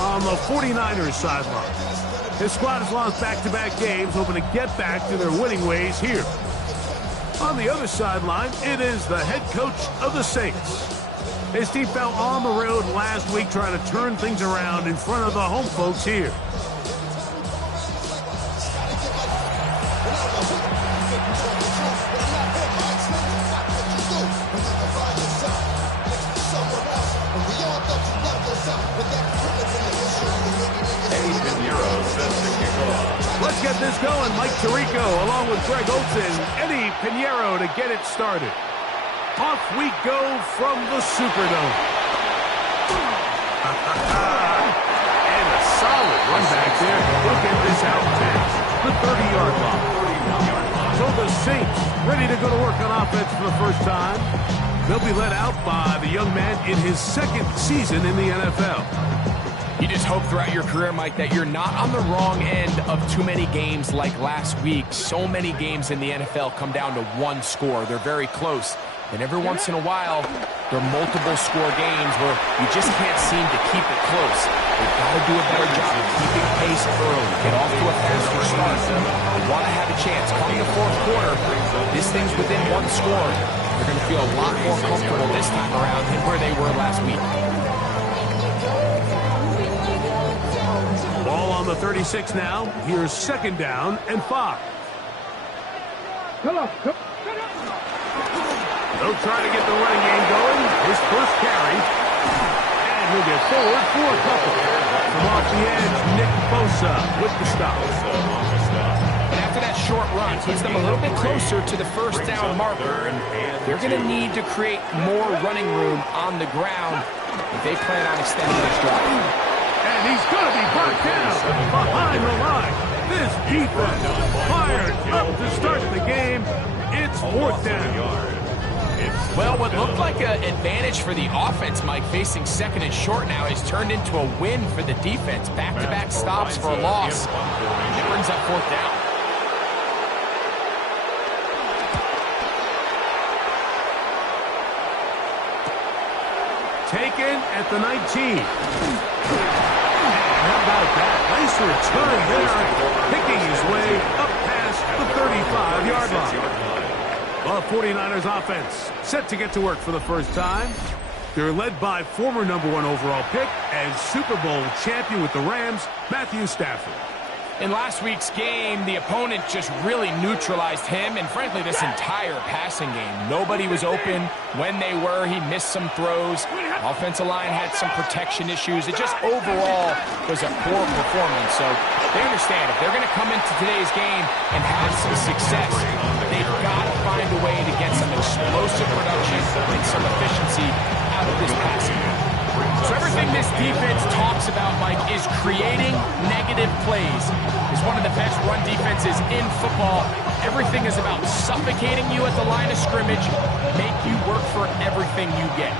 On the 49ers sideline. His squad has lost back-to-back games, hoping to get back to their winning ways here. On the other sideline, it is the head coach of the Saints. His team fell on the road last week trying to turn things around in front of the home folks here. Let's get this going. Mike Tirico along with Greg Olsen, Eddie Pinheiro to get it started. Off we go from the Superdome. And a solid run back there. Look at this out pass. The 30-yard line. So the Saints ready to go to work on offense for the first time. They'll be led out by the young man in his second season in the NFL. You just hope throughout your career, Mike, that you're not on the wrong end of too many games like last week. So many games in the NFL come down to one score. They're very close. And every once in a while, there are multiple score games where you just can't seem to keep it close. They've got to do a better job of keeping pace early, get off to a faster start. They want to have a chance. Come the fourth quarter, this thing's within one score. They're going to feel a lot more comfortable this time around than where they were last week. Ball on the 36 now. Here's 2nd down and 5. They'll try to get the running game going. His first carry. And he'll get forward for a couple. From off the edge, Nick Bosa with the stop. And after that short run, puts them a little bit closer to the first down marker. They're going to need to create more running room on the ground if they plan on extending this drive. And he's going to be brought down behind the line. This defense fired up to start the game. It's 4th down. Well, what looked like an advantage for the offense, Mike, facing 2nd and short now, has turned into a win for the defense. Back-to-back stops for a loss. It brings up 4th down. Taken at the 19. How about that? Nice return there, picking his way up past the 35-yard line. The 49ers offense set to get to work for the first time. They're led by former #1 overall pick and Super Bowl champion with the Rams, Matthew Stafford. In last week's game, the opponent just really neutralized him and, frankly, this entire passing game. Nobody was open. When they were, he missed some throws. Offensive line had some protection issues. It just overall was a poor performance. So they understand if they're going to come into today's game and have some success, they've got to find a way to get some explosive production and some efficiency out of this passing game. So everything this defense talks about, Mike, is creating negative plays. It's one of the best run defenses in football. Everything is about suffocating you at the line of scrimmage, make you work for everything you get.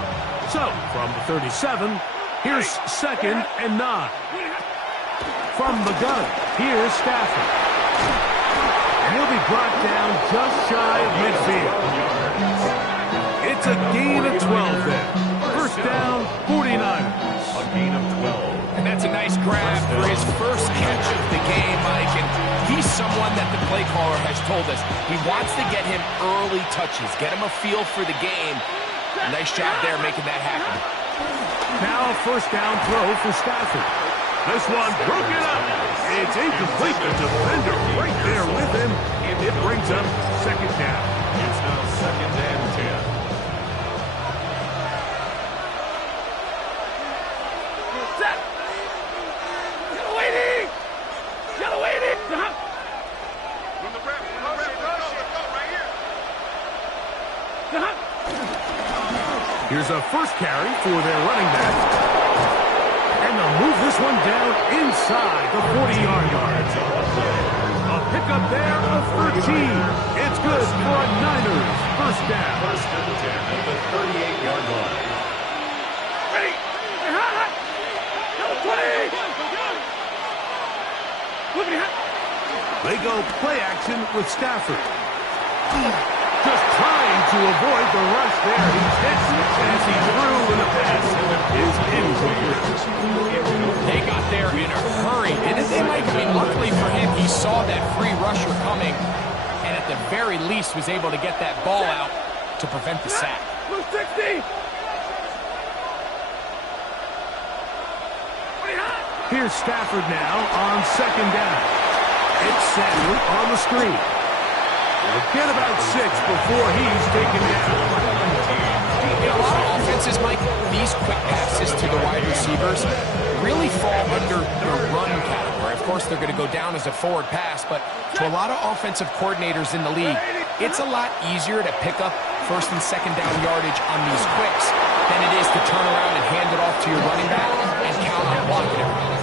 So, from the 37, here's 2nd and 9. From the gun, here's Stafford. And he'll be brought down just shy of midfield. It's a gain of 12 there. First down, 49ers. A gain of 12. And that's a nice grab for his first catch of the game, Mike. And he's someone that the play caller has told us he wants to get him early touches, get him a feel for the game. Nice job there making that happen. Now first down throw for Stafford. This one broken up. It's incomplete. The defender right there with him. And it brings up 2nd down. It's now 2nd and 10. Here's a first carry for their running back. And they'll move this one down inside the 40-yard line. A pickup there of 13. It's good for a Niners first down. First and 10 at the 38-yard line. Ready. Hot. Number 20. They go play action with Stafford. Just trying to avoid the rush there. He's hit as he threw in the pass. Is incomplete. They got there in a hurry, didn't they, Mike? I mean, luckily for him, he saw that free rusher coming, and at the very least was able to get that ball out to prevent the sack. 60. Here's Stafford now on second down. It's Samuel on the screen. We'll get about 6 before he's taken down. In a lot of offenses, Mike, these quick passes to the wide receivers really fall under the run category. Of course, they're going to go down as a forward pass, but to a lot of offensive coordinators in the league, it's a lot easier to pick up first and second down yardage on these quicks than it is to turn around and hand it off to your running back and count on blocking everything.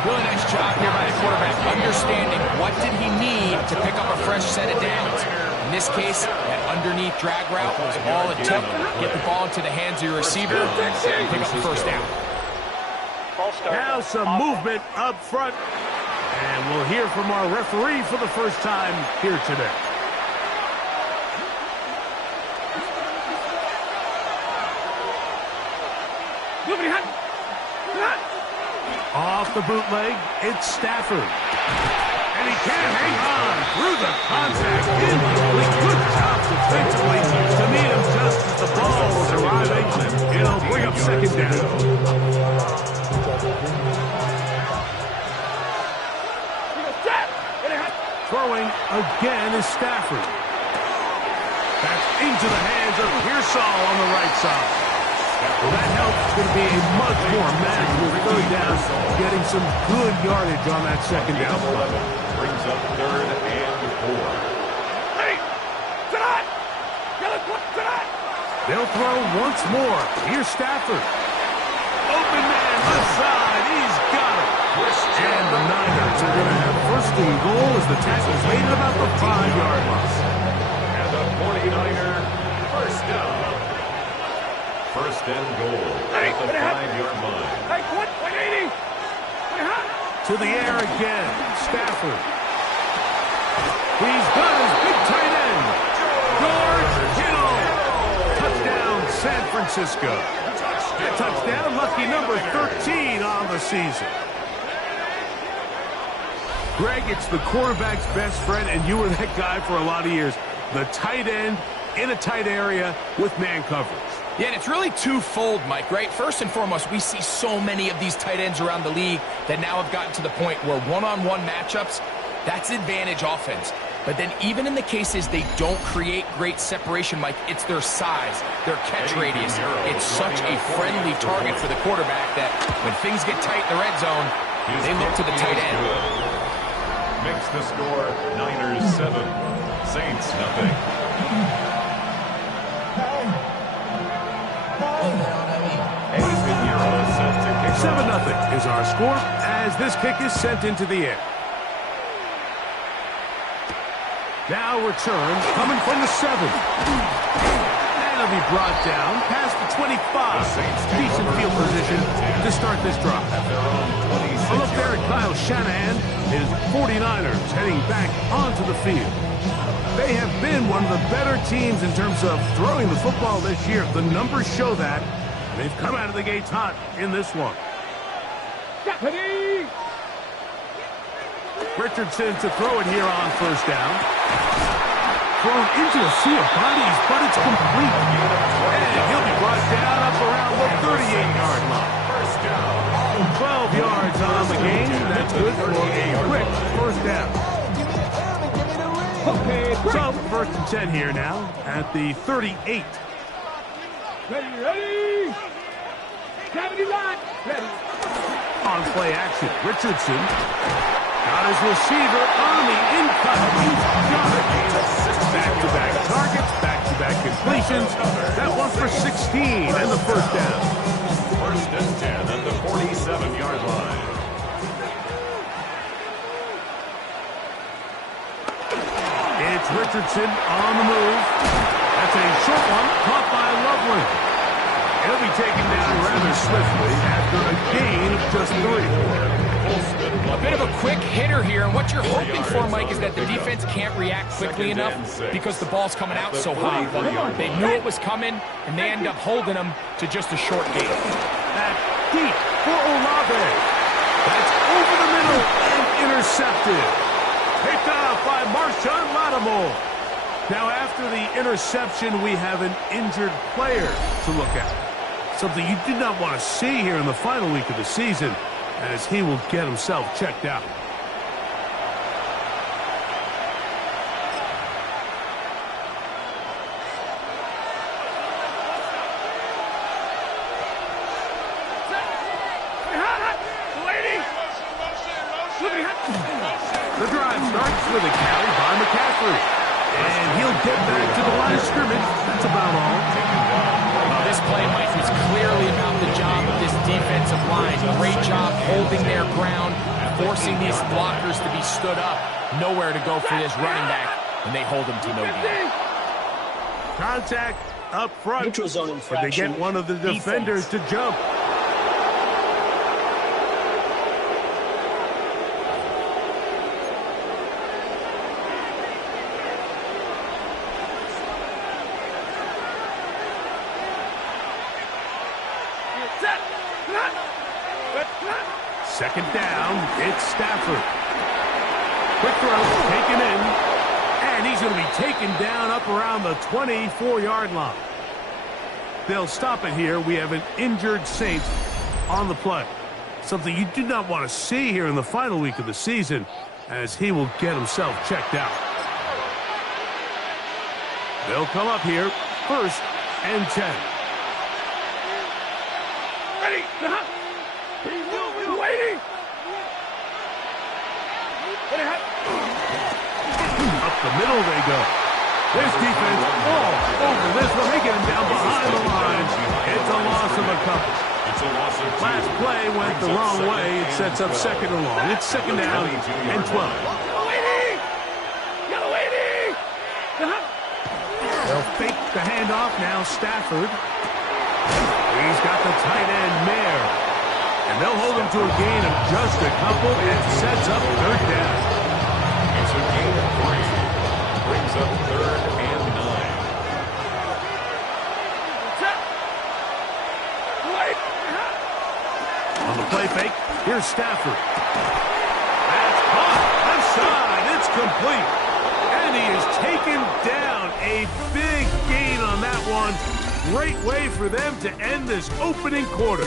Really nice job here by the quarterback, understanding what did he need to pick up a fresh set of downs. In this case, that underneath drag route was all it took. Get the ball into the hands of your receiver and pick up the first down. Now some movement up front. And we'll hear from our referee for the first time here today. Off the bootleg, it's Stafford. And he can't hang on through the contact. Incomplete. Good job defensively to meet him just as the ball was arriving. It'll bring up second down. Throwing again is Stafford. That's into the hands of Pearsall on the right side. Well, that helps. It's going to be a much more manageable third down, getting some good yardage on that second down. Brings up third and 4. Hey, tonight. They'll throw once more. Here's Stafford. Open man, left side. He's got it. And the Niners are going to have first and goal as the tackle's made at about the 5-yard line. And the 49er first down. First and goal at the 5-yard line. Hey, 180. To the air again. Stafford. He's got his big tight end. George Kittle. Touchdown, San Francisco. A touchdown, lucky number 13 on the season. Greg, it's the quarterback's best friend, and you were that guy for a lot of years. The tight end in a tight area with man coverage. Yeah, and it's really twofold, Mike, right? First and foremost, we see so many of these tight ends around the league that now have gotten to the point where one-on-one matchups, that's advantage offense. But then even in the cases they don't create great separation, Mike, it's their size, their catch radius. It's such a friendly target for the quarterback that when things get tight in the red zone, they look to the tight end. Makes the score Niners 7, Saints nothing. Set to kick 7-0 is our score as this kick is sent into the air. Now return coming from the 7. And it'll be brought down past the 25. Decent field position to start this drive. A look there at Kyle Shanahan. His 49ers heading back onto the field. They have been one of the better teams in terms of throwing the football this year. The numbers show that. They've come out of the gates hot in this one. Richardson to throw it here on first down. Thrown into a sea of bodies, but it's complete. And he'll be brought down up around the 38-yard line. 12 yards on the game. That's good for a quick first down. So, first and 10 here now at the 38. Ready. On play action, Richardson got his receiver on the in-cut. He's got it. Back-to-back targets, back-to-back completions. That one for 16 and the first down. 1st and 10 at the 47-yard line. It's Richardson on the move. That's a short one, caught by Loveland. He'll be taken down rather swiftly after a gain of just 3. A bit of a quick hitter here, and what you're hoping for, Mike, is that the defense can't react quickly enough because the ball's coming out so hot. They knew it was coming, and they end up holding them to just a short gain. That deep for Olave. That's over the middle and intercepted. Picked off by Marshawn Lattimore. Now, after the interception, we have an injured player to look at. Something you did not want to see here in the final week of the season, as he will get himself checked out. The drive starts with a carry by McCaffrey. And he'll get back to the line of scrimmage. That's about all. Well, this play, Mike, was clearly about the job of this defensive line. Great job holding their ground, forcing these blockers to be stood up. Nowhere to go for this running back, and they hold him to no gain. Contact up front. Neutral zone infraction. But they get one of the defenders to jump. Second down, it's Stafford. Quick throw, taken in, and he's going to be taken down up around the 24-yard line. They'll stop it here. We have an injured Saints on the play. Something you do not want to see here in the final week of the season, as he will get himself checked out. They'll come up here, 1st and 10. Ready? Waiting. Up the middle they go. This defense all over this one. They get him down behind the line. It's a loss of a couple. Last play went the wrong way. It sets up 2nd and long. It's 2nd down and 12. They'll fake the handoff now. Stafford. He's got the tight end Mayer. And they'll hold him to a gain of just a couple and sets up 3rd down. It's a gain of 3. Brings up 3rd and 9. On the play fake, here's Stafford. That's caught. Left side. It's complete. And he is taken down. A big gain on that one. Great way for them to end this opening quarter.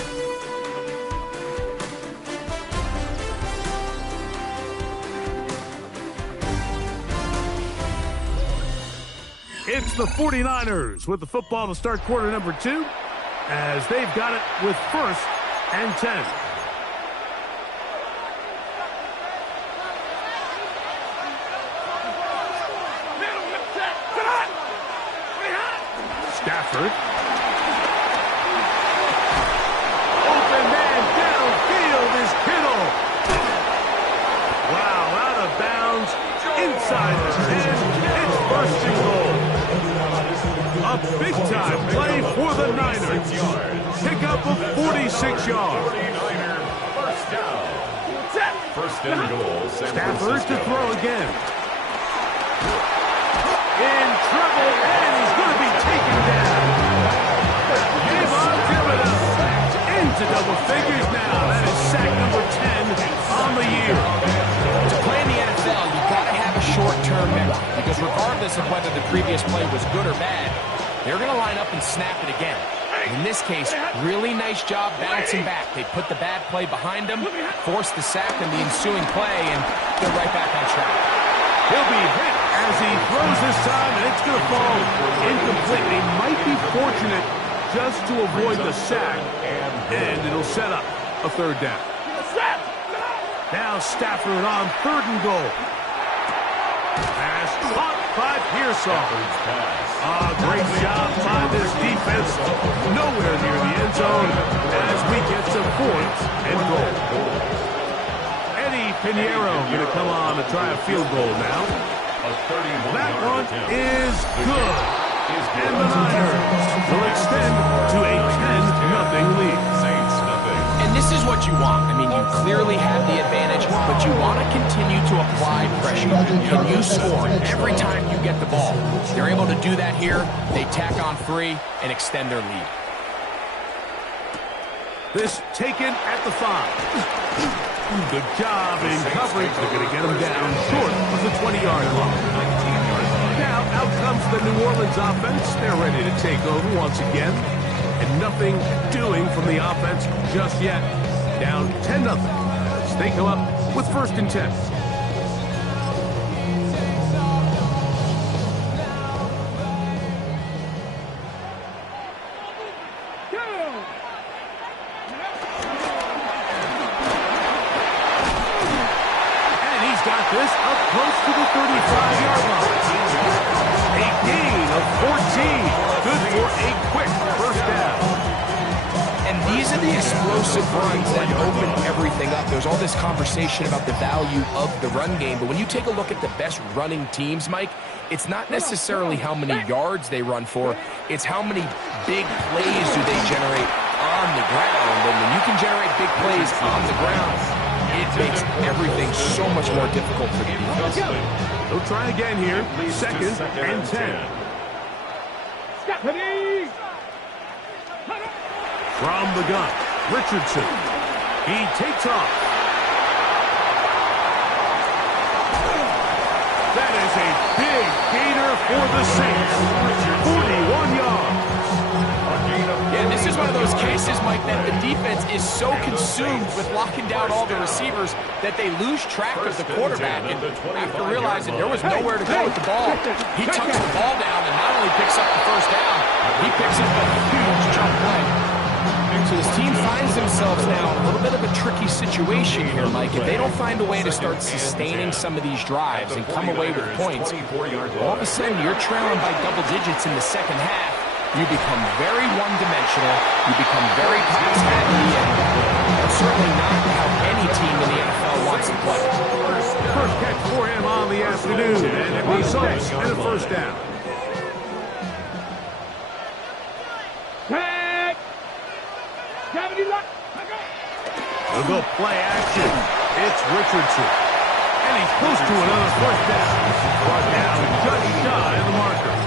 It's the 49ers with the football to start quarter number 2, as they've got it with 1st and 10. Stafford. Open man downfield is Kittle. Wow, out of bounds, inside the 10. It's 1st and goal. A big-time play for the Niners. Pick up of 46 yards. 49er first down. 1st and goal. Stafford to throw again. In trouble, and he's going to be taken down. Give on Thibodeau. Into double figures now. That is sack number 10 on the year. To play in the NFL, you've got to have a short-term memory, because regardless of whether the previous play was good or bad, they're going to line up and snap it again. In this case, really nice job bouncing back. They put the bad play behind them, forced the sack in the ensuing play, and they're right back on track. He'll be hit as he throws this time, and it's going to fall incomplete. They might be fortunate just to avoid the sack, and it'll set up a 3rd down. Now Stafford on 3rd and goal. Pass caught by Pearsall. Stafford's pass. Great job by this defense. Nowhere near the end zone as we get to 4th and goal. Eddie Pinheiro going to come on to try a field goal now. That one is good. And the Niners will extend to a 10-0 lead. Saints nothing. And this is what you want. I mean, you clearly have the advantage, but you want to continue to apply pressure. Can you score every time you get the ball? They're able to do that here. They tack on 3 and extend their lead. This taken at the 5. Good job in coverage. They're going to get him down short of the 20-yard line. Now, out comes the New Orleans offense. They're ready to take over once again. And nothing doing from the offense just yet. Down 10-0 as they come up with 1st and 10. This up close to the 35-yard line. A gain of 14. Good for a quick 1st down. And these are the explosive runs that open everything up. There's all this conversation about the value of the run game, but when you take a look at the best running teams, Mike, it's not necessarily how many yards they run for, it's how many big plays do they generate on the ground. And when you can generate big plays on the ground, it makes everything so much more difficult for the defense. They'll try again here. 2nd and 10. From the gun, Richardson. He takes off. That is a big gainer for the Saints. 41 yards. Yeah, this is one of those cases, Mike, that the defense is so consumed with locking down all the receivers that they lose track of the quarterback. And after realizing there was nowhere to go with the ball, he tucks the ball down and not only picks up the 1st down, he picks up a huge chunk play. So this team finds themselves now in a little bit of a tricky situation here, Mike. If they don't find a way to start sustaining some of these drives and come away with points, all of a sudden you're trailing by double digits in the 2nd half. You become very one-dimensional, you become very pass-heavy, and that's certainly not how any team in the NFL wants to play. First catch for him on the afternoon, and it results in a 1st down. They'll go play action. It's Richardson. And he's close to another 1st down. Brought down just shy of the marker.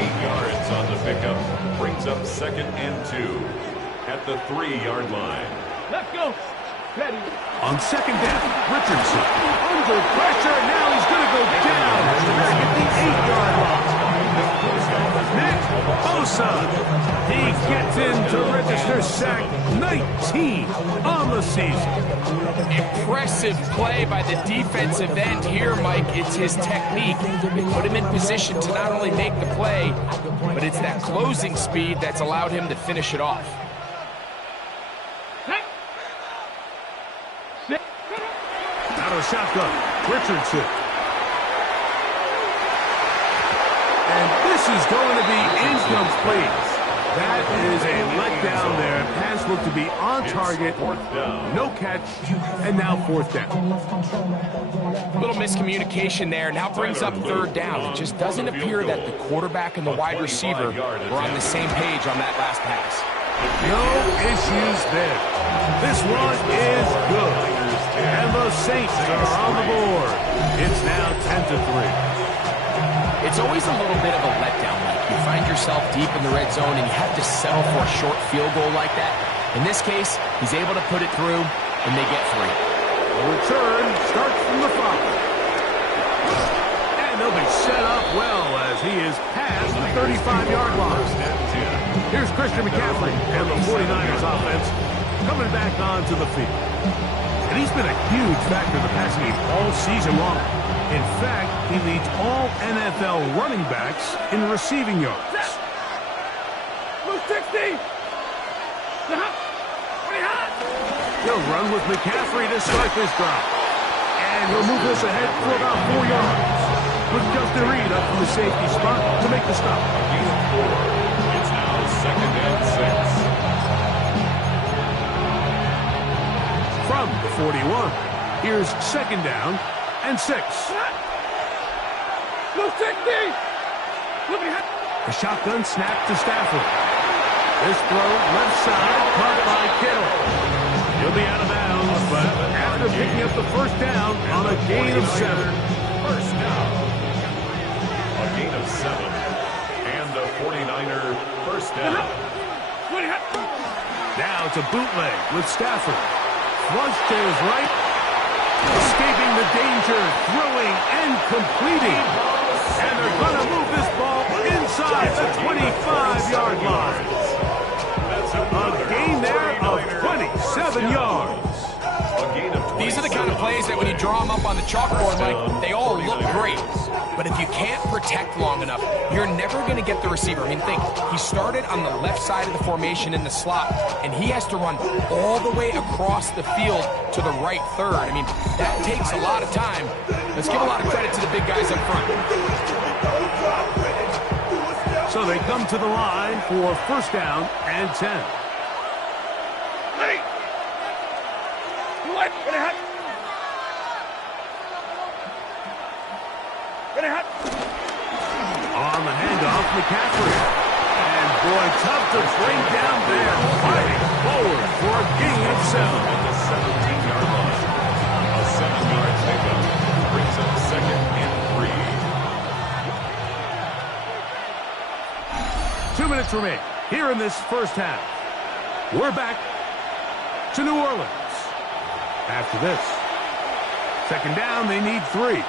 8 yards on the pickup. Brings up 2nd and 2 at the 3-yard line. Let's go. Ready. On 2nd down, Richardson under pressure. Now he's going to go down at the 8-yard line. Nick Bosa. He gets in to register sack 19 on the season. Impressive play by the defensive end here, Mike. It's his technique. They put him in position to not only make the play, but it's that closing speed that's allowed him to finish it off. Out of shotgun, Richardson. And this is going to be incomplete. That is a letdown there. Pass looked to be on target. No catch. And now 4th down. A little miscommunication there. Now brings up 3rd down. It just doesn't appear that the quarterback and the wide receiver were on the same page on that last pass. No issues there. This one is good. And the Saints are on the board. It's now 10-3. It's always a little bit of a letdown. You find yourself deep in the red zone and you have to settle for a short field goal like that. In this case, he's able to put it through and they get 3. The return starts from the 5. And they'll be set up well as he is past the 35-yard line. Here's Christian McCaffrey and the 49ers offense coming back onto the field. And he's been a huge factor in the passing game all season long. In fact, he leads all NFL running backs in receiving yards. 60. He'll run with McCaffrey to start this drive. And he'll move this ahead for about 4 yards. with Justin Reed up from the safety spot to make the stop. Gain of 4. It's now 2nd and 6. From the 41, here's 2nd down and 6. Go 60! A shotgun snap to Stafford. This throw left side, caught by Kittle. He'll be out of bounds, but after picking up the 1st down on a gain of 7. 1st down. A gain of 7. And the 49er 1st down. Now it's a bootleg with Stafford. Flush to his right. Escaping the danger, throwing and completing. And they're going to move this ball inside the 25-yard line. A gain there of 27 yards. These are the kind of plays that when you draw them up on the chalkboard, Mike, they all look great. But if you can't protect long enough, you're never going to get the receiver. I mean, think, he started on the left side of the formation in the slot, and he has to run all the way across the field to the right third. I mean, that takes a lot of time. Let's give a lot of credit to the big guys up front. So they come to the line for 1st down and 10. On the handoff, McCaffrey. And boy, tough to bring down there. Fighting forward for a gain of 7. At the 17-yard line. A 7-yard pickup brings up 2nd and 3. 2 minutes remain here in this 1st half. We're back to New Orleans. After this, 2nd down, they need 3.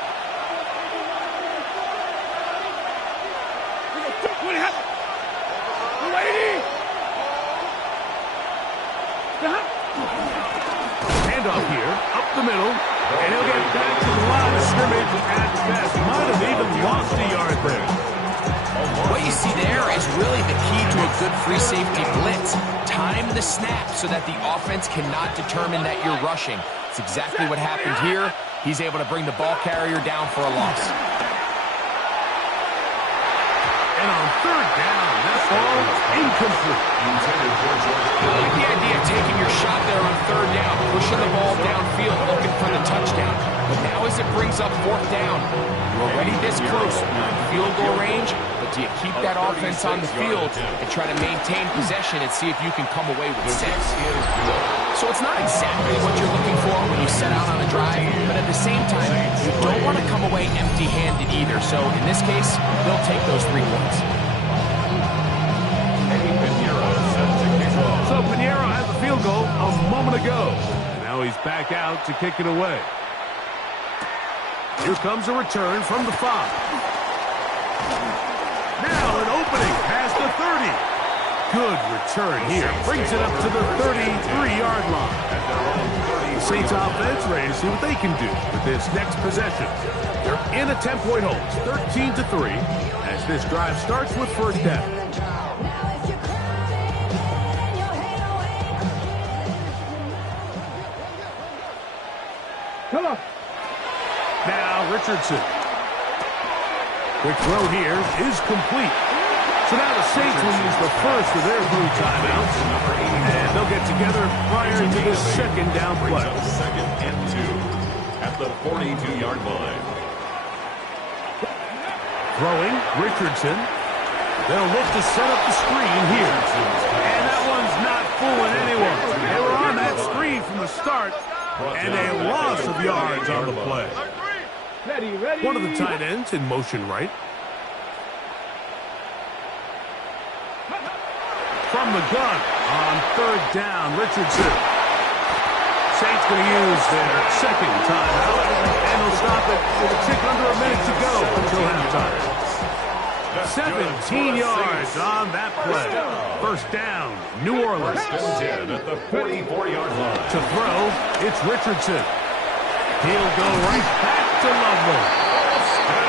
Handoff here, up the middle, and he'll get back to the line of scrimmage at best. Might have even lost a yard there. What you see there is really the key to a good free safety blitz. Time the snap so that the offense cannot determine that you're rushing. It's exactly what happened here. He's able to bring the ball carrier down for a loss. And on 3rd down, that ball incomplete. I like the idea of taking your shot there on 3rd down, pushing the ball downfield, looking for the touchdown. But now as it brings up 4th down, you're already this close, you're in field goal range, but do you keep that offense on the field and try to maintain possession and see if you can come away with 6? So it's not exactly what you're looking for when you set out on a drive, but at the same time, you don't want to come away empty-handed either. So in this case, they'll take those 3 points. So Pinheiro had the field goal a moment ago. And now he's back out to kick it away. Here comes a return from the 5. Now an opening past the 30. Good return here. Brings it up to the 33-yard line. The Saints offense ready to see what they can do with this next possession. They're in a 10-point hold, 13-3, as this drive starts with 1st down. Come on. Now Richardson. Quick throw here is complete. So now the Saints will use the first of their blue timeouts. And they'll get together prior to this 2nd down play. 2nd and 2 at the 42-yard line. Throwing, Richardson. They'll look to set up the screen here. And that one's not fooling anyone. They were on that screen from the start. And a loss of yards on the play. Ready. One of the tight ends in motion right. From the gun on 3rd down, Richardson. Saints going to use their 2nd timeout. And they'll stop it with a tick under a minute to go until halftime. 17 yards on that play. 1st down, New Orleans. 1st and 10 at the 44-yard line. To throw, it's Richardson. He'll go right back to Lovell.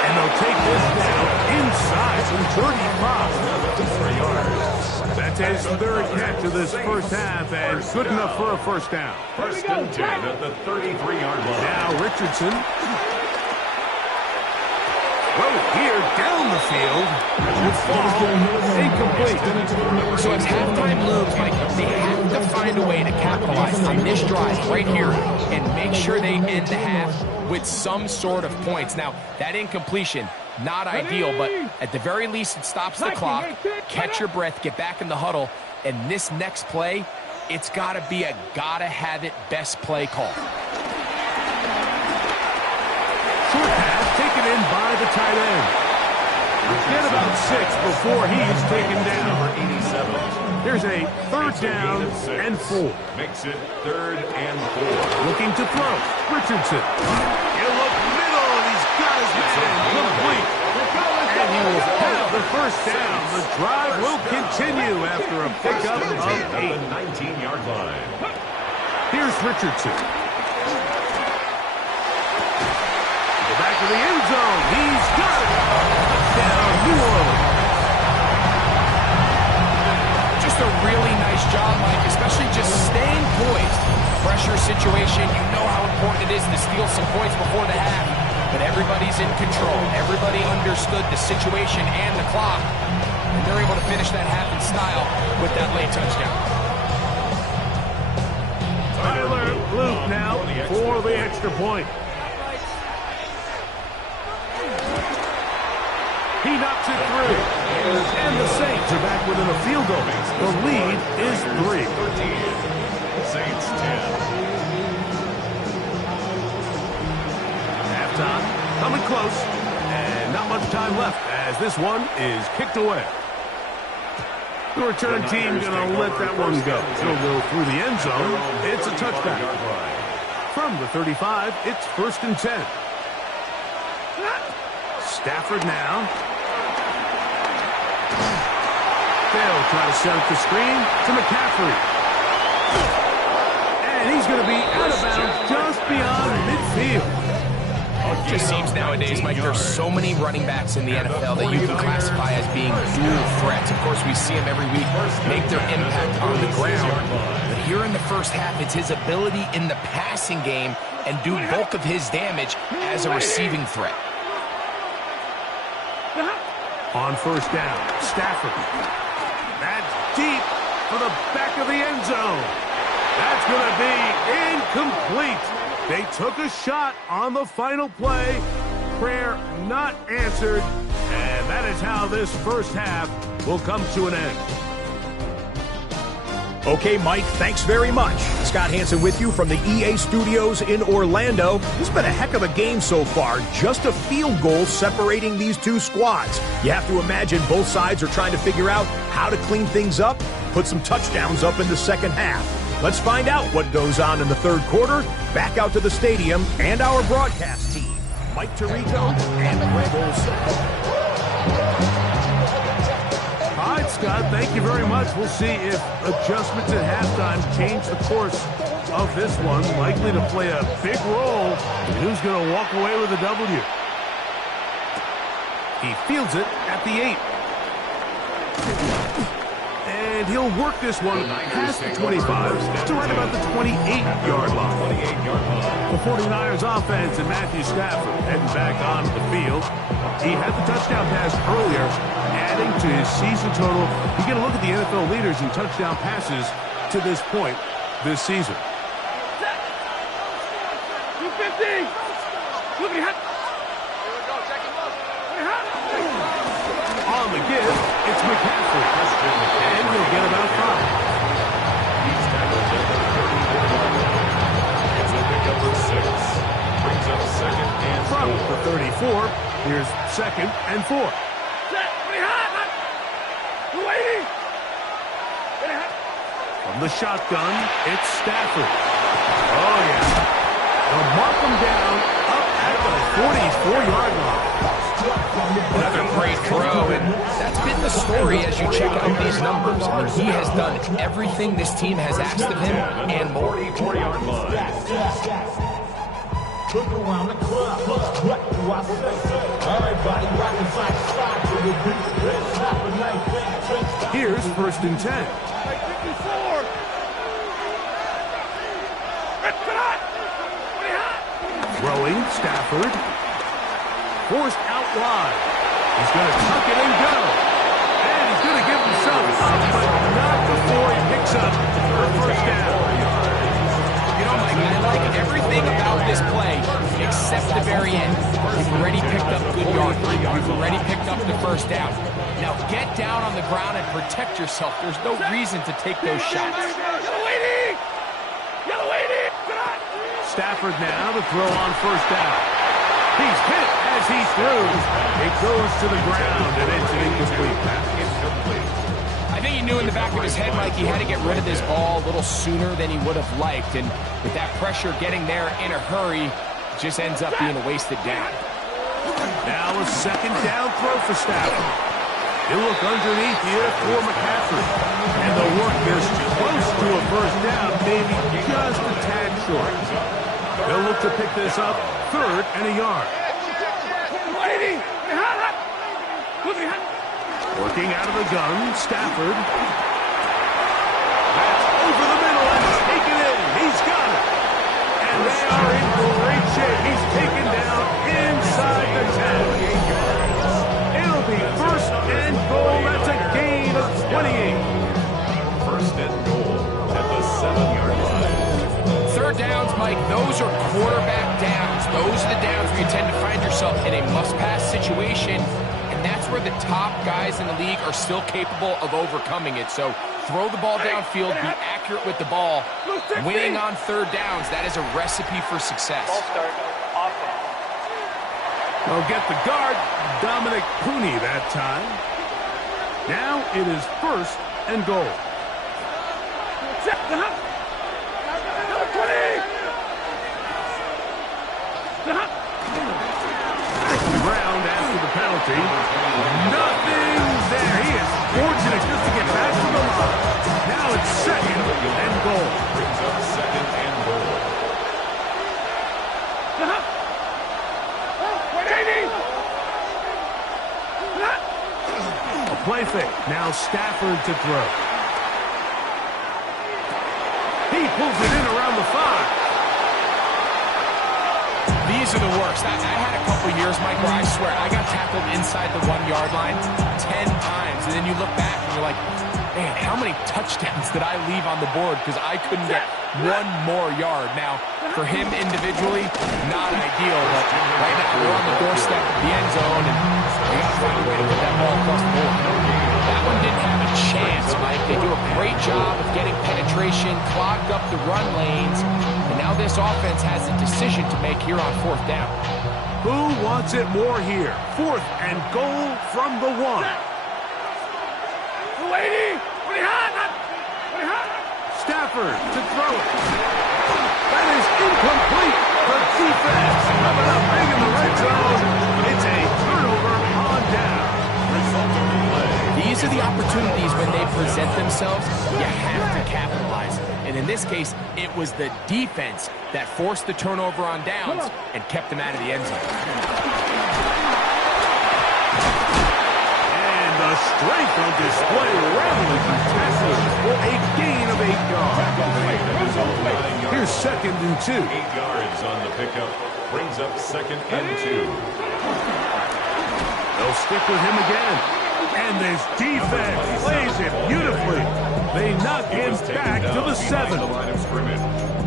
And they'll take this down inside the 35. 3 yards. That's his 3rd catch of this 1st half, and good enough for a 1st down. 1st and 10 at the 33-yard line. Now Richardson. Throw here down the field. Incomplete. So as halftime looms, Mike, they have to find a way to capitalize on this drive right here and make sure they end the half with some sort of points. Now, that incompletion, not ideal, but at the very least, it stops the clock. Catch your breath, get back in the huddle, and this next play, it's got to be a gotta-have-it best play call. Short pass taken in by the tight end. Get about 6 before he's taken down. Number 87. Here's a third down and 4. Makes it 3rd and 4. Looking to throw. Richardson. He'll look middle, and he's got his man complete. And he will have the first down. The drive will continue after a pickup of 8. 19-yard line. Here's Richardson. Back to the end zone. He's got it. Touchdown, New Orleans. Just a really nice job, Mike, especially just staying poised. Pressure situation, you know how important it is to steal some points before the half. But everybody's in control. Everybody understood the situation and the clock. And they're able to finish that half in style with that late touchdown. Tyler Luke now for the extra point. He knocks it through. And the Saints are back within a field goal. The lead is 3. 13. Saints 10. Halftime coming close. And not much time left as this one is kicked away. The return team going to let that one go. It'll go through the end zone. It's a touchback. From the 35, it's 1st and 10. Stafford now. They'll try to set up the screen to McCaffrey. And he's going to be out of bounds just beyond midfield. It just seems nowadays, Mike, there's so many running backs in the NFL that you can classify as being dual threats. Of course, we see them every week make their impact on the ground. But here in the first half, it's his ability in the passing game and do bulk of his damage as a receiving threat. On 1st down, Stafford. That's deep for the back of the end zone. That's going to be incomplete. They took a shot on the final play. Prayer not answered. And that is how this first half will come to an end. Okay, Mike, thanks very much. Scott Hansen with you from the EA Studios in Orlando. This has been a heck of a game so far. Just a field goal separating these two squads. You have to imagine both sides are trying to figure out how to clean things up, put some touchdowns up in the second half. Let's find out what goes on in the third quarter. Back out to the stadium and our broadcast team, Mike Tirico and Greg Olson. All right, Scott, thank you very much. We'll see if adjustments at halftime change the course of this one. Likely to play a big role in who's going to walk away with a W. He fields it at the 8. And he'll work this one past the 25 to right about the 28-yard line. The 49ers offense and Matthew Stafford heading back onto the field. He had the touchdown pass earlier, adding to his season total. You get a look at the NFL leaders in touchdown passes to this point this season. 250. Look at him. On the give, it's McCaffrey. And he'll get about 5. He's tackled at the 34. It's a pickup of 6. Brings up 2nd and 4. From the 34, here's 2nd and 4. From the shotgun, it's Stafford. Oh, yeah. They'll mark him down up at the 44-yard line. Another great throw, and that's been the story as you check out these numbers. I mean, he has done everything this team has asked of him and more. 44-yard line. Here's 1st and 10. Throwing, Stafford. Forced out out wide. He's going to tuck it and go. And he's going to give himself up, but not before he picks up the first down. You know, Mike, I like everything about this play except the very end. You've already picked up good yardage. You've already picked up the first down. Now get down on the ground and protect yourself. There's no reason to take those shots. Stafford now to throw on first down. He's hit as he throws. It goes to the ground, and it's an incomplete pass. I think he knew in the back of his head, Mike, he had to get rid of this ball a little sooner than he would have liked. And with that pressure getting there in a hurry, it just ends up being a wasted down. Now a second down throw for Stafford. He'll look underneath here for McCaffrey. And they'll work this close to a first down, maybe just a tad short. They'll look to pick this up, 3rd and a yard. Working out of the gun, Stafford. That's over the middle and taken in. He's got it. And they are in great shape. He's taken down inside the 10. It'll be 1st and goal. That's a gain of 28. 1st and goal at the 7-yard line. 3rd downs, Mike, those are quarterback downs. Those are the downs where you tend to find yourself in a must-pass situation, and that's where the top guys in the league are still capable of overcoming it. So throw the ball downfield, be accurate with the ball. Winning on 3rd downs, that is a recipe for success. They'll get the guard, Dominic Pooney, that time. Now it is 1st and goal. Ground after the penalty. Nothing there. He is fortunate just to get back to the line. Now it's 2nd and goal. Brings up 2nd and goal. A play fake. Now Stafford to throw. He pulls it in around the 5. These are the worst. I had a couple years, Mike, where I swear I got tackled inside the 1-yard line 10 times. And then you look back and you're like, man, how many touchdowns did I leave on the board because I couldn't get one more yard? Now, for him individually, not ideal, but right now we're on the doorstep of the end zone, and we got to find a way to get that ball across the board. That one didn't have a chance, Mike. They do a great job of getting penetration, clogged up the run lanes, and now this offense has a decision to make here on 4th down. Who wants it more here? 4th and goal from the 1. Stafford to throw it. That is incomplete. The defense coming up big in the red zone. It's a turnover on down. These are the opportunities when they present themselves, you have to capitalize. And in this case, it was the defense that forced the turnover on downs and kept them out of the end zone. And the strength on display, rattling through tacklers for a gain of 8 yards. Here's 2nd and 2. 8 yards on the pickup. Brings up 2nd and 2. They'll stick with him again. And this defense plays it beautifully. They knock him back to the 7.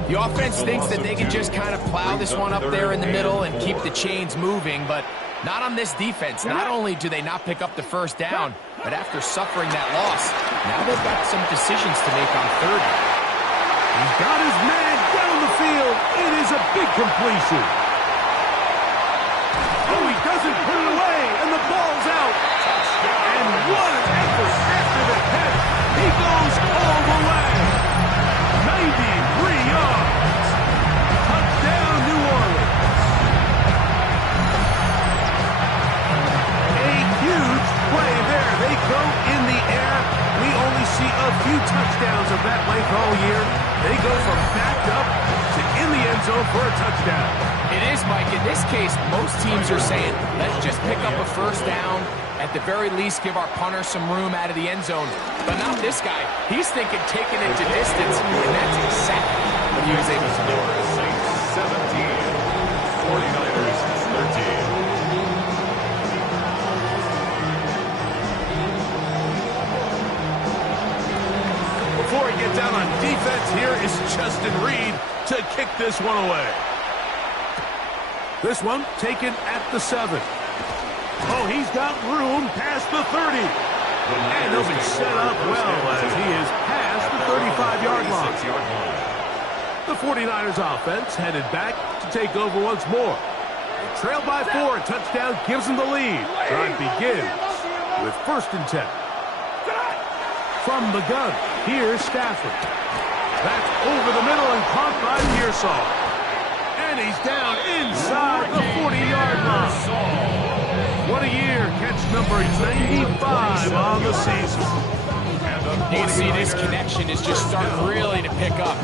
The offense thinks that they can just kind of plow this one up there in the middle and keep the chains moving, but not on this defense. Not only do they not pick up the 1st down, but after suffering that loss, now they've got some decisions to make on 3rd. He's got his man down the field. It is a big completion. Oh, he doesn't put it away, and the ball's out. And what an effort after the catch. He goes all the way. 93 yards. Touchdown, New Orleans. A huge play there. They go in the air. We only see a few touchdowns of that length all year. They go from backed up to in the end zone for a touchdown. It is, Mike. In this case, most teams are saying, let's just pick up a 1st down. At the very least, give our punter some room out of the end zone. But not this guy. He's thinking taking it to distance, and that's exactly what he was able to do. Saints 17, 49ers 13. down on defense. Here is Justin Reed to kick this one away. This one taken at the 7. Oh, he's got room past the 30. And he'll be set up well as he is past the 35-yard line. The 49ers offense headed back to take over once more. Trailed by 4, touchdown gives them the lead. Drive begins with 1st and 10. From the gun, here's Stafford. That's over the middle and caught by Pearsall. And he's down inside the 40-yard line. What a year. Catch number 95 on the season. You can see this connection is just starting really to pick up.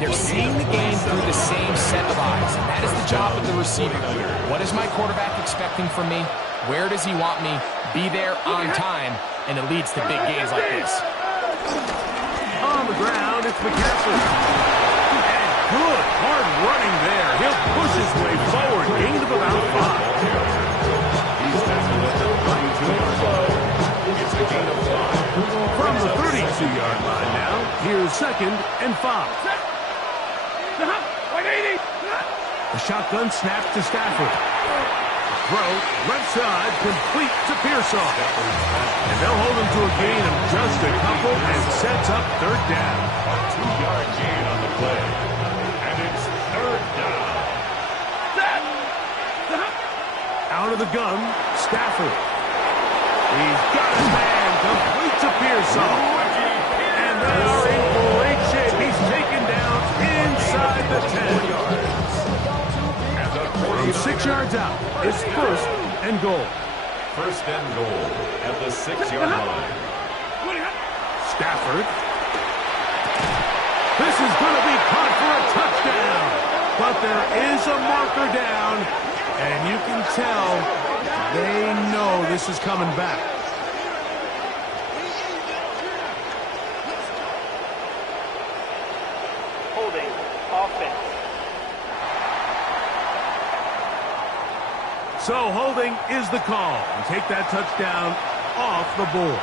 They're seeing the game through the same set of eyes, and that is the job of the receiver. What is my quarterback expecting from me? Where does he want me? Be there on time, and it leads to big gains like this. On the ground, it's McCaffrey. And good, hard running there. He'll push his way forward, gain of about 5. It's a gain of 5. From the 32-yard line now, here's 2nd and 5. A shotgun snap to Stafford. Throw, left side, complete to Pearsall. And they'll hold him to a gain of just a couple and sets up 3rd down. A 2-yard gain on the play. And it's 3rd down. Out of the gun, Stafford. He's got his man, complete to Pearsall. And they are in great shape. He's taken down inside the 10. From 6 yards out, it's 1st and goal. 1st and goal at the 6-yard line. Stafford. This is going to be caught for a touchdown. But there is a marker down, and you can tell they know this is coming back. Holding offense. So holding is the call. And take that touchdown off the board.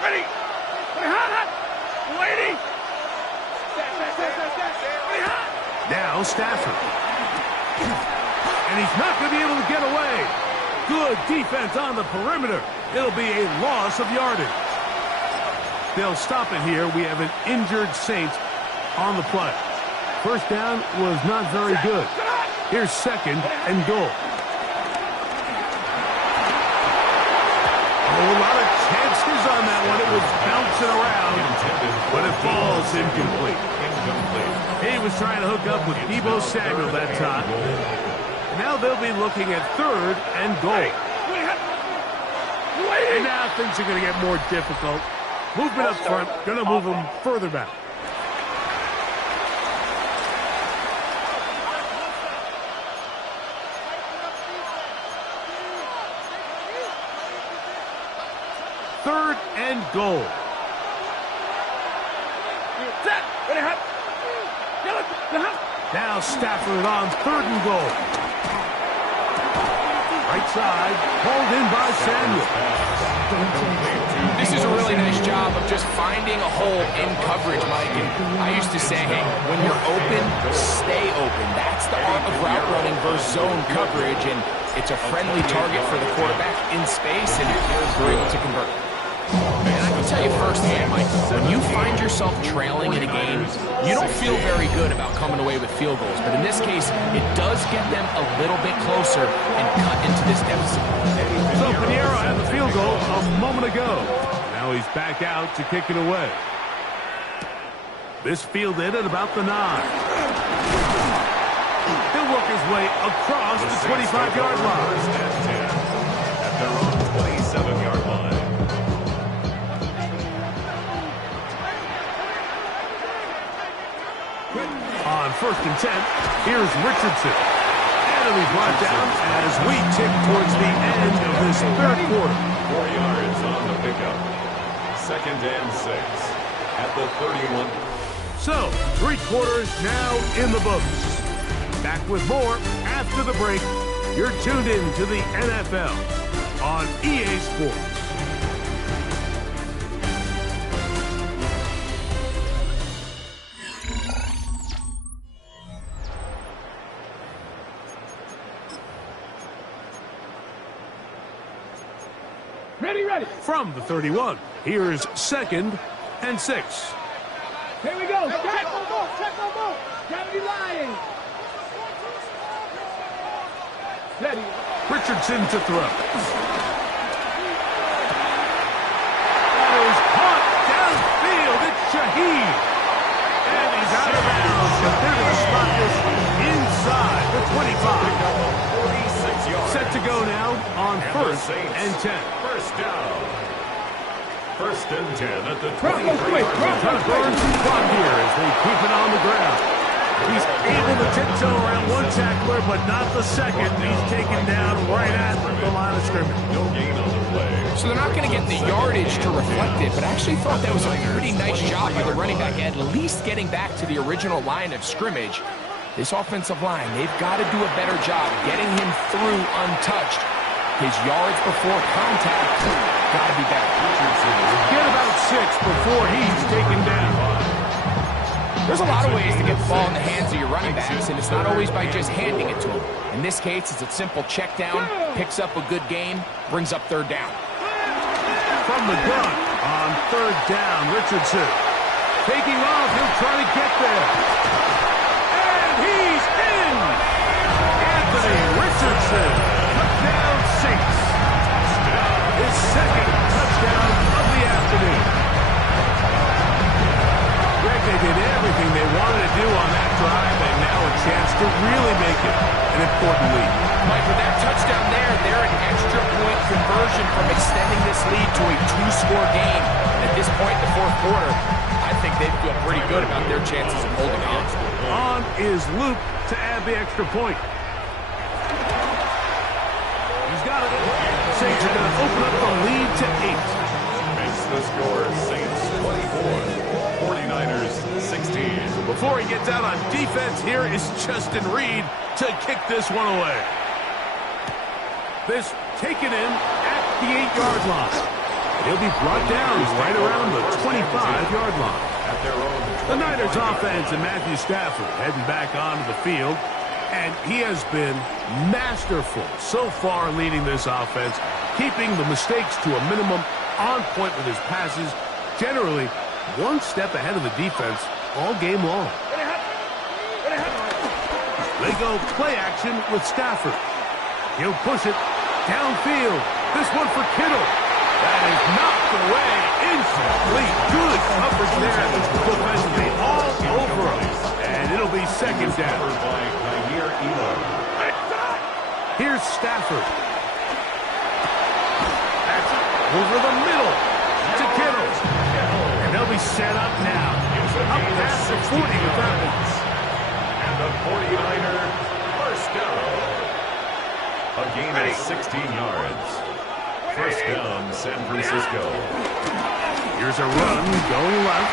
Ready. Waiting. Now Stafford. And he's not going to be able to get away. Good defense on the perimeter. It'll be a loss of yardage. They'll stop it here. We have an injured Saints on the play. 1st down was not very good. Here's 2nd and goal. Oh, a lot of chances on that one. It was bouncing around, but it falls incomplete. He was trying to hook up with Deebo Samuel that time. Now they'll be looking at 3rd and goal. And now things are going to get more difficult. Movement up front, going to move them further back. Third and goal. Now Stafford on 3rd and goal. Right side, pulled in by Samuel. This is a really nice job of just finding a hole in coverage, Mike. And I used to say, hey, when you're open, stay open. That's the art of route running versus zone coverage, and it's a friendly target for the quarterback in space, and they're able to convert. And I can tell you firsthand, Mike, when you find yourself trailing in a game, you don't feel very good about coming away with field goals. But in this case, it does get them a little bit closer and cut into this deficit. So Pinheiro had the field goal a moment ago. Now he's back out to kick it away. This fielded at about the 9. He'll work his way across the 25-yard line. At their own 27-yard line. On 1st and 10, here's Richardson. And he'll be brought down as we tick towards the end of this 3rd quarter. 4 yards on the pickup. 2nd and 6 at the 31. So, 3 quarters now in the books. Back with more after the break. You're tuned in to the NFL on EA Sports. Ready. From the 31, here's 2nd and 6. Here we go. Check on both. Gravity line. Ready. Richardson to throw. That is caught downfield. It's Shaheed. And he's out of bounds. They're going to spot this inside the 25. Set to go now on 1st and 10. First down. 1st and 10 at the 23. Trying to burn some clock here as they keep it on the ground. He's able to tiptoe around one tackler, but not the second. He's taken down right at the line of scrimmage. No gain on the play. So they're not going to get the yardage to reflect it, but I actually thought that was a pretty nice job by the running back, at least getting back to the original line of scrimmage. This offensive line, they've got to do a better job getting him through untouched. His yards before contact got to be better. Get about 6 before he's taken down. There's a lot of ways to get the ball in the hands of your running backs, and it's not always by just handing it to them. In this case, it's a simple check down, picks up a good gain, brings up 3rd down. From the gun on 3rd down, Richardson. Taking off, he'll try to get there. And he's in! Anthony Richardson, touchdown Saints. His 2nd touchdown of the afternoon. Greg, they did everything they wanted to do on that drive, and now a chance to really make it an important lead. Mike, with that touchdown there, they're an extra point conversion from extending this lead to a 2-score game. At this point in the 4th quarter, I think they feel pretty good about their chances of holding on. On is Luke to add the extra point. He's got it. Saints are going to open up the lead to 8. Makes the score Saints 24. 49ers 16. So before he gets out on defense, here is Justin Reed to kick this one away. This taken in at the 8-yard line. He'll be brought down right around the 25-yard line. The Niners offense and Matthew Stafford heading back onto the field. And he has been masterful so far leading this offense, keeping the mistakes to a minimum, on point with his passes, generally one step ahead of the defense all game long. They go play action with Stafford. He'll push it downfield. This one for Kittle. That is knocked away. Incomplete. Good coverage there defensively all over him. And it'll be 2nd down. Here's Stafford. That's over the middle to Kittle. And they'll be set up now. Up past the 40 with that one. And the 49er first down. A gain of 16 yards. First down, San Francisco. Here's a run going left.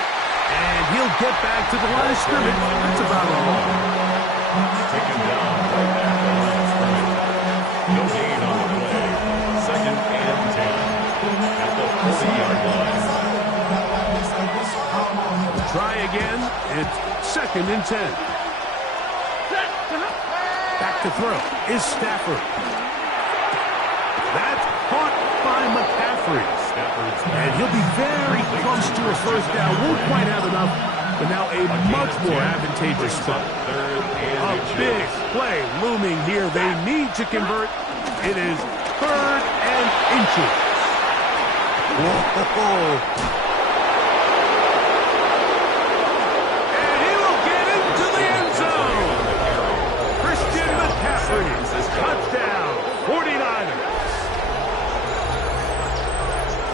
And he'll get back to the line of scrimmage. That's about all. Taken down right back to the line of scrimmage. No gain on the play. 2nd and 10. At the 40-yard line. Try again. It's 2nd and 10. Back to throw is Stafford. That's caught by McCaffrey. And he'll be very close to a first down. Won't quite have enough, but now a much more advantageous spot. A big play looming here. They need to convert. It is 3rd and inches. Whoa. Touchdown, 49ers.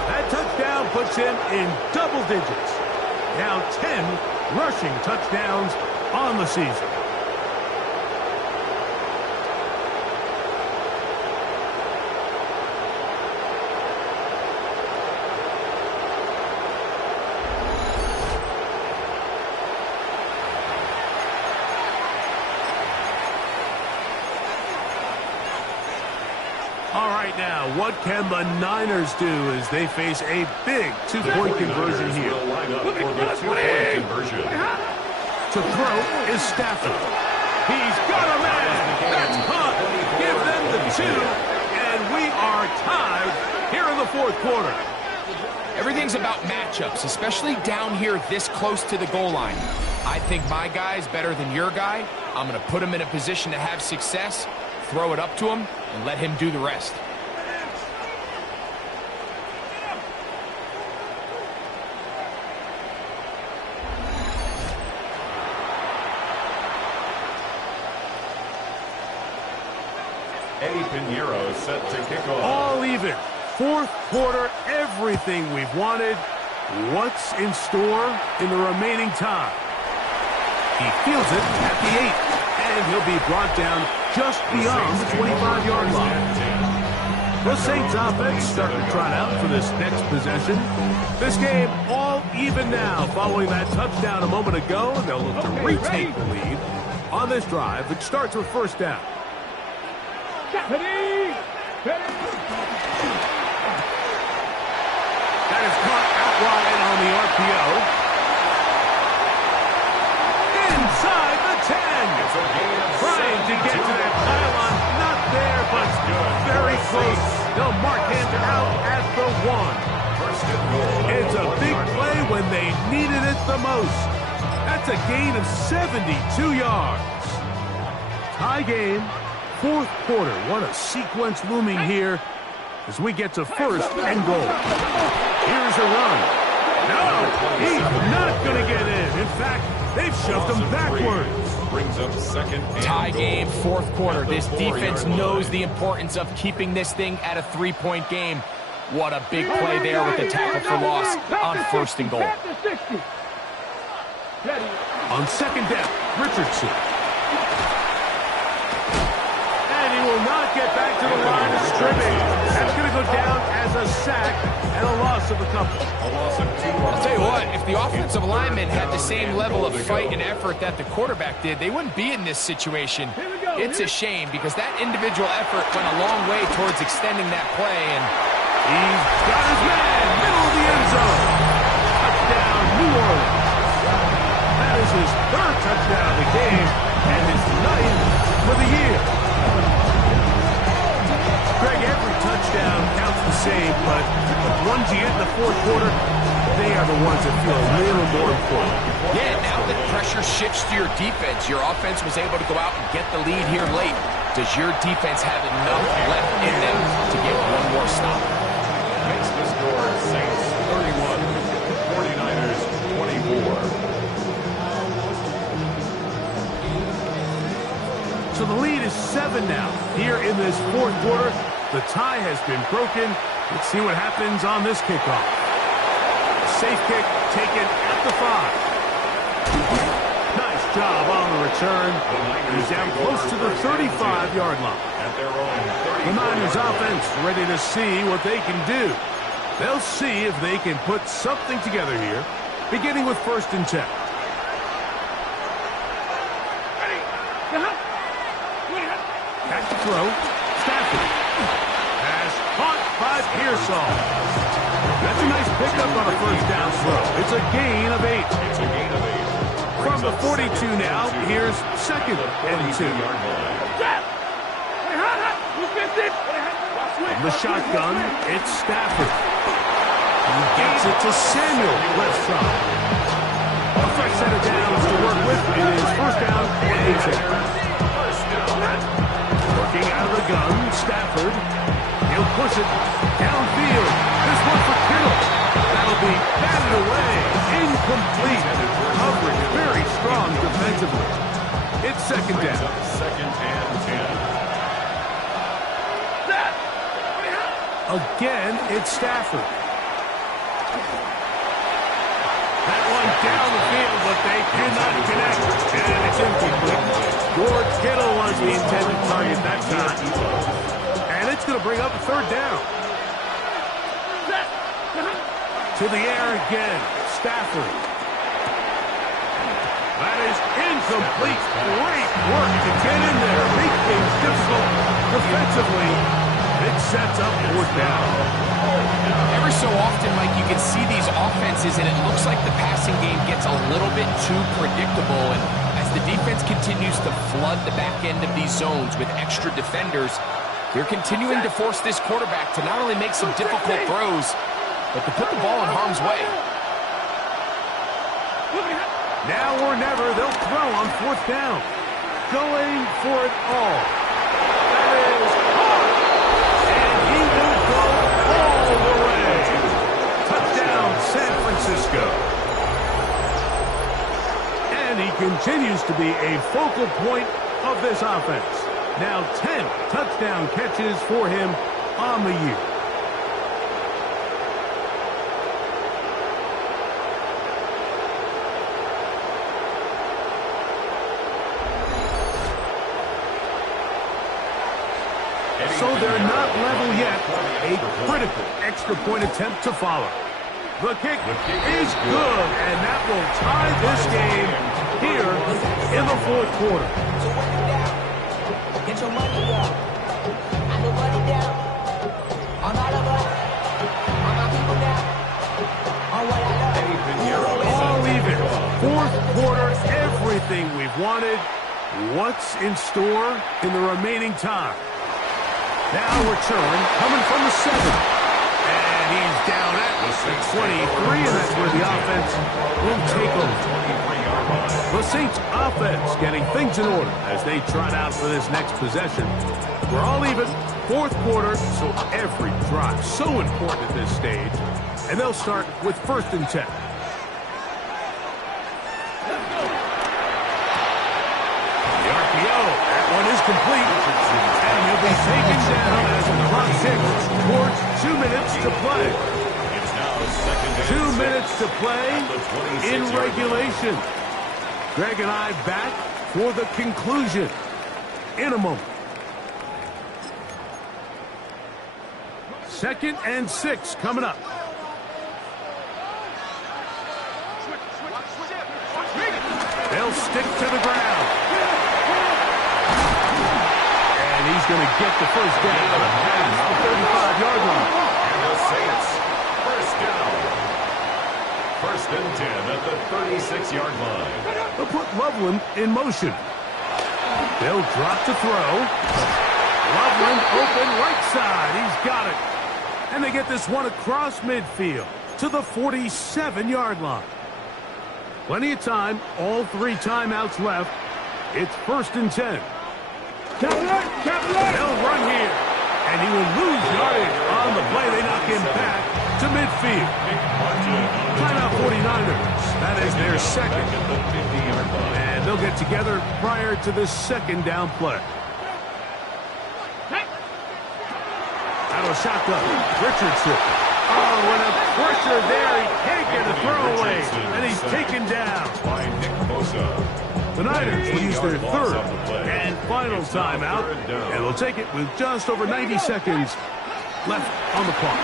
That touchdown puts him in double digits. Now 10 rushing touchdowns on the season. right now, what can the Niners do as they face a big two-point conversion here? Line up for the two-point conversion. To throw is Stafford. He's got a man. That's caught. Give them the 2, and we are tied here in the fourth quarter. Everything's about matchups, especially down here this close to the goal line. I think my guy's better than your guy. I'm going to put him in a position to have success, throw it up to him, and let him do the rest. Eddie Pinheiro set to kick off. All even. Fourth quarter, everything we've wanted. What's in store in the remaining time? He fields it at the 8, and he'll be brought down just beyond the 25-yard line. The Saints offense starting to trot out for this next possession. This game all even now following that touchdown a moment ago, and they'll look to retake the lead on this drive, which starts with first down. Ready? Ready? That is caught out wide on the RPO. Inside the 10. Trying to get to that pylon. Not there, but very close. They'll mark him out at the 1. It's a big play when they needed it the most. That's a gain of 72 yards. Tie game. Fourth quarter. What a sequence looming here as we get to first and goal. Here's a run. No, he's not going to get in. In fact, they've shoved him backwards. Brings up second and Tie goal. game, fourth quarter. This defense knows the importance of keeping this thing at a 3-point game. What a big play there with the tackle for loss on first and goal. On second down, Richardson. Will not get back to the line of scrimmage. That's going to go down as a sack and a loss of a couple. A loss of 2. I'll tell you what, if the offensive linemen had the same level of fight and effort that the quarterback did, they wouldn't be in this situation. It's a shame because that individual effort went a long way towards extending that play. And he's got his man, middle of the end zone. Touchdown, New Orleans. That is his third touchdown of the game and his 9th for the year. Greg, every touchdown counts the same, but the ones you get in the fourth quarter, they are the ones that feel a little more important. yeah, now that pressure shifts to your defense, your offense was able to go out and get the lead here late. Does your defense have enough left in them to get one more stop? Makes the score Saints 31, 49ers 24. So the lead is 7 now. Here in this fourth quarter, the tie has been broken. Let's see what happens on this kickoff. A safe kick taken at the 5. Nice job on the return. He's down close to the 35-yard line. At their own 34. The Niners offense ready to see what they can do. They'll see if they can put something together here, beginning with first and 10. Back to throw. Stafford. Pass caught by Pearsall. That's a nice pickup on a first down throw. It's a gain of 8. It's a gain of 8. From the 42 now, here's second and 2. From the shotgun, it's Stafford. He gets it to Samuel, left side. A fresh set of downs to work with. It is first down and 10. Working out of the gun, Stafford. He'll push it downfield. This one for Kittle. That'll be batted away. Incomplete. Coverage very strong defensively. It's second down. Second and 10. Again, it's Stafford. That one down the field, but they cannot connect. And it's incomplete. George Kittle was the intended target that time. And it's going to bring up a third down. To the air again. Stafford. That is incomplete. Great work to get in there. Make things difficult defensively. It sets up fourth down. Every so often, Mike, you can see these offenses, and it looks like the passing game gets a little bit too predictable. And as the defense continues to flood the back end of these zones with extra defenders, they're continuing to force this quarterback to not only make some difficult throws, but to put the ball in harm's way. Now or never, they'll throw on fourth down. Going for it all. That is hard. And he will go all the way. Touchdown, San Francisco. And he continues to be a focal point of this offense. Now 10 touchdown catches for him on the year. So they're not level yet. A critical extra point attempt to follow. The kick is good, and that will tie this game here in the fourth quarter. So when you're down, get your money up. I know money down. On all of us. On my people now. On what I love. All even. Fourth quarter, everything we've wanted. What's in store in the remaining time? Now return, coming from the 7. And he's down at the 23, and that's where the offense will take over. The Saints offense getting things in order as they trot out for this next possession. We're all even, fourth quarter, so every drive so important at this stage. And they'll start with 1st and 10. The RPO, that one is complete. And he'll be taken down as the clock ticks towards 2 minutes to play. 2 minutes to play in regulation. Greg and I back for the conclusion in a moment. 2nd and 6 coming up. They'll stick to the ground. And he's going to get the first down past the 35-yard line. And the Saints, first down. 1st and 10 at the 36-yard line. They'll put Loveland in motion. They'll drop to throw. Loveland open right side. He's got it. And they get this one across midfield to the 47-yard line. Plenty of time. All 3 timeouts left. It's 1st and 10. They'll run here. And he will lose yardage on the play. They knock him back to midfield. Timeout 49ers. That is their 2nd. And they'll get together prior to the 2nd down play. Out of a shotgun. Richardson. Oh, and a pressure there. He can't get a throwaway. And he's taken down. By Nick Bosa. The Niners will use their 3rd and final timeout, and they'll take it with just over 90 seconds left on the clock.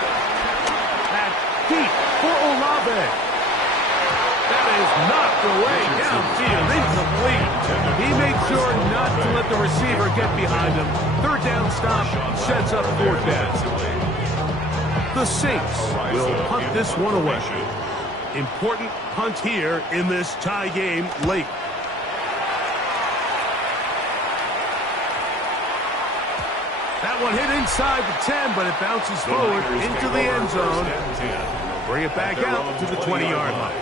That's deep for Olave. That is knocked away downfield, incomplete. He made sure not to let the receiver get behind him. 3rd down stop sets up 4th down. The Saints will punt this one away. Important punt here in this tie game late. That one hit inside the 10, but it bounces forward into the end zone. Bring it back out to the 20-yard line.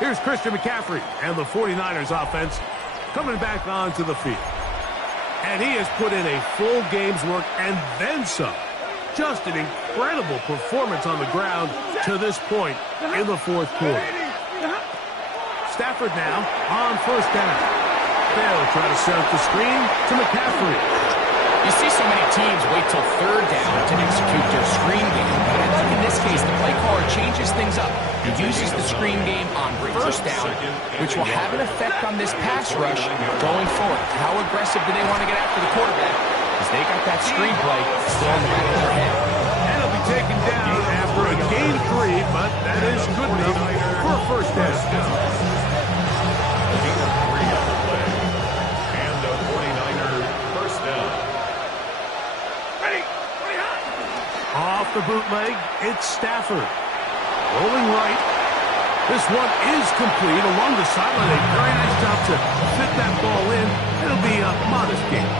Here's Christian McCaffrey and the 49ers offense coming back onto the field. And he has put in a full game's work and then some. Just an incredible performance on the ground to this point in the 4th quarter. Stafford now on 1st down. They'll try to set up the screen to McCaffrey. You see so many teams wait till 3rd down to execute their screen game. But I think in this case, the play caller changes things up. He uses the screen game on 1st down, which will have an effect on this pass rush going forward. How aggressive do they want to get after the quarterback? Because they got that screen play still in the back of their head. And he'll be taken down after a gain 3, but that is good enough for a 1st down. bootleg, it's Stafford. Rolling right. This one is complete along the sideline. A very nice job to fit that ball in. It'll be a modest game.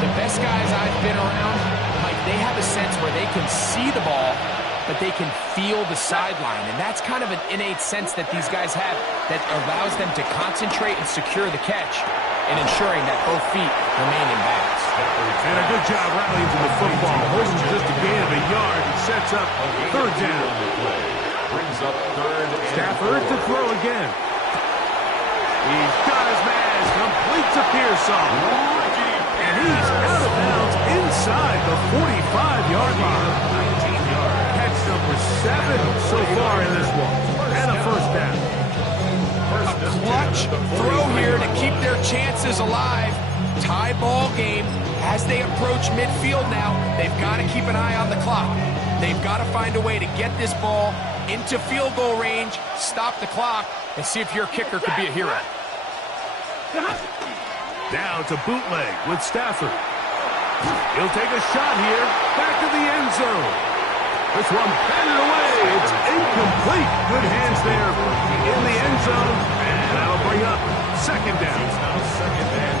The best guys I've been around, Mike, they have a sense where they can see the ball, but they can feel the sideline. And that's kind of an innate sense that these guys have that allows them to concentrate and secure the catch and ensuring that both feet remain in bounds. And a good job rallying to the football. Holding just a gain of a yard and sets up third down. Brings up third. Stafford to throw again. He's got his man. Complete to Pearsall. And he's out of bounds inside the 45-yard line. 19 yards. Catch number 7 so far in this one. And a first down. A clutch throw here to keep their chances alive. Tie ball game as they approach midfield now. They've got to keep an eye on the clock. They've got to find a way to get this ball into field goal range, stop the clock, and see if your kicker could be a hero. Down to bootleg with Stafford. He'll take a shot here. Back to the end zone. This one batted away. It's incomplete. Good hands there in the end zone. And that'll bring up second down.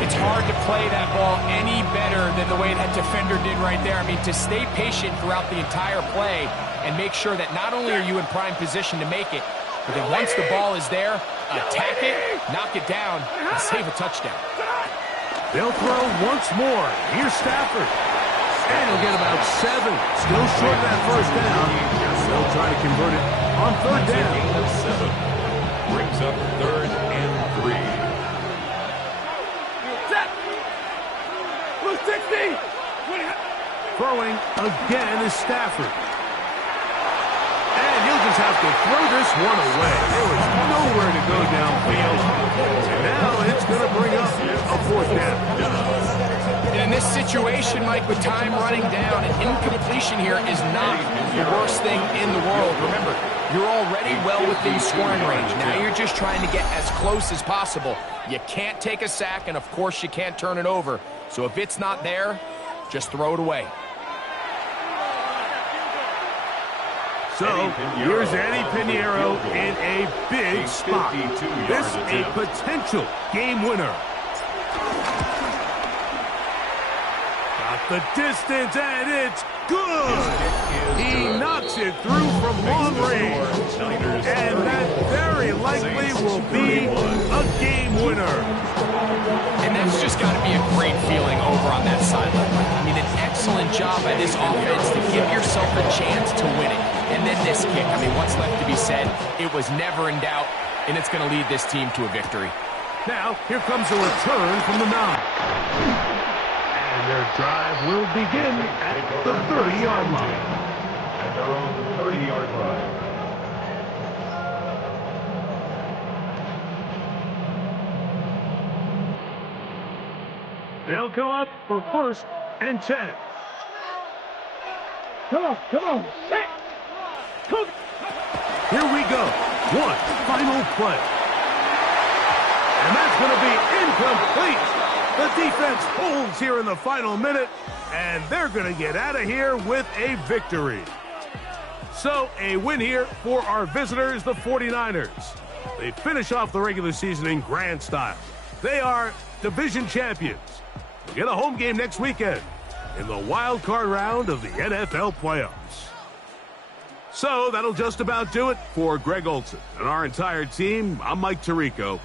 It's hard to play that ball any better than the way that defender did right there. I mean, to stay patient throughout the entire play and make sure that not only are you in prime position to make it, but then once the ball is there, attack it, knock it down, and save a touchdown. They'll throw once more. Here's Stafford. And he'll get about 7. Still short of that first down. They'll try to convert it on third down. 7. Brings up third and 3. Set. 60. Throwing again is Stafford. And he'll just have to throw this one away. There was nowhere to go downfield. And now it's going to bring up a fourth down. In this situation, Mike, with time running down, an incompletion here is not the worst thing in the world. Remember, you're already well within scoring range. Now you're just trying to get as close as possible. You can't take a sack, and of course you can't turn it over. So if it's not there, just throw it away. So, here's Eddie Pinheiro in a big spot. This a potential game winner. Got the distance, and it's good! He knocks it through from long range. And that very likely will be a game winner. And that's just got to be a great feeling over on that sideline. I mean, an excellent job by this offense to give yourself a chance to win it. And then this kick, I mean, what's left to be said? It was never in doubt, and it's going to lead this team to a victory. Now, here comes a return from the 9. And their drive will begin at the 30-yard line. And they're on the 30-yard line. They'll go up for first and 10. Come on. Set. Here we go. One final play. And that's going to be incomplete. The defense holds here in the final minute, and they're going to get out of here with a victory. So, a win here for our visitors, the 49ers. They finish off the regular season in grand style. They are division champions. We'll get a home game next weekend in the wild card round of the NFL playoffs. So that'll just about do it for Greg Olson and our entire team. I'm Mike Tirico.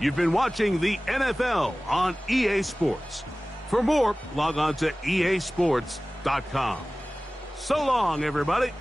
You've been watching the NFL on EA Sports. For more, log on to easports.com. So long, everybody.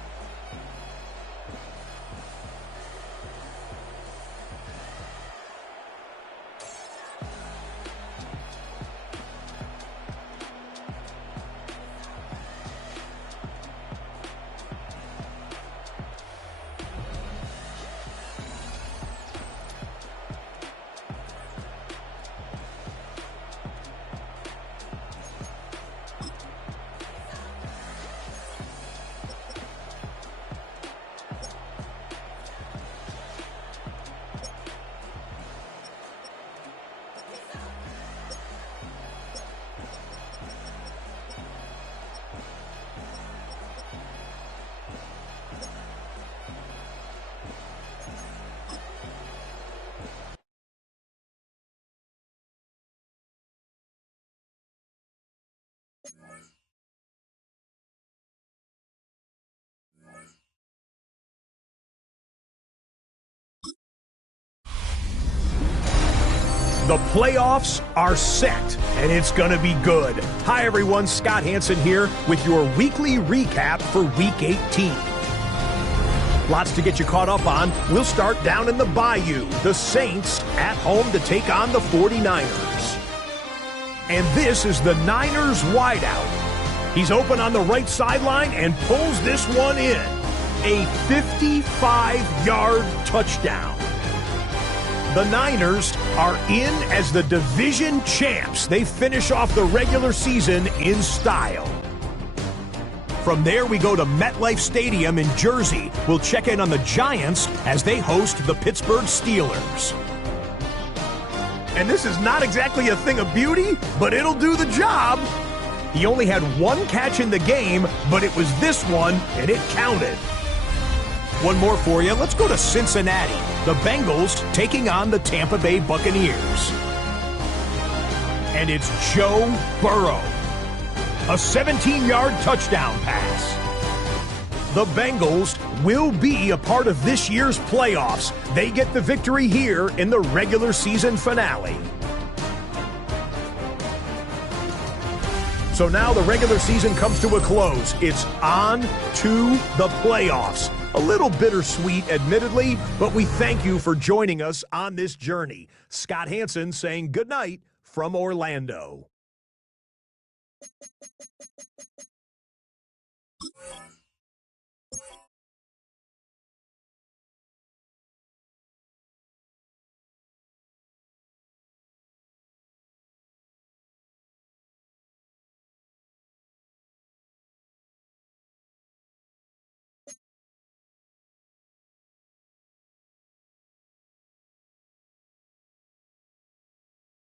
The playoffs are set, and it's going to be good. Hi, everyone. Scott Hansen here with your weekly recap for Week 18. Lots to get you caught up on. We'll start down in the Bayou. The Saints at home to take on the 49ers. And this is the Niners wideout. He's open on the right sideline and pulls this one in. A 55-yard touchdown. The Niners are in as the division champs. They finish off the regular season in style. From there, we go to MetLife Stadium in Jersey. We'll check in on the Giants as they host the Pittsburgh Steelers. And this is not exactly a thing of beauty, but it'll do the job. He only had one catch in the game, but it was this one, and it counted. One more for you. Let's go to Cincinnati. The Bengals taking on the Tampa Bay Buccaneers. And it's Joe Burrow. A 17-yard touchdown pass. The Bengals will be a part of this year's playoffs. They get the victory here in the regular season finale. So now the regular season comes to a close. It's on to the playoffs. A little bittersweet, admittedly, but we thank you for joining us on this journey. Scott Hansen saying goodnight from Orlando.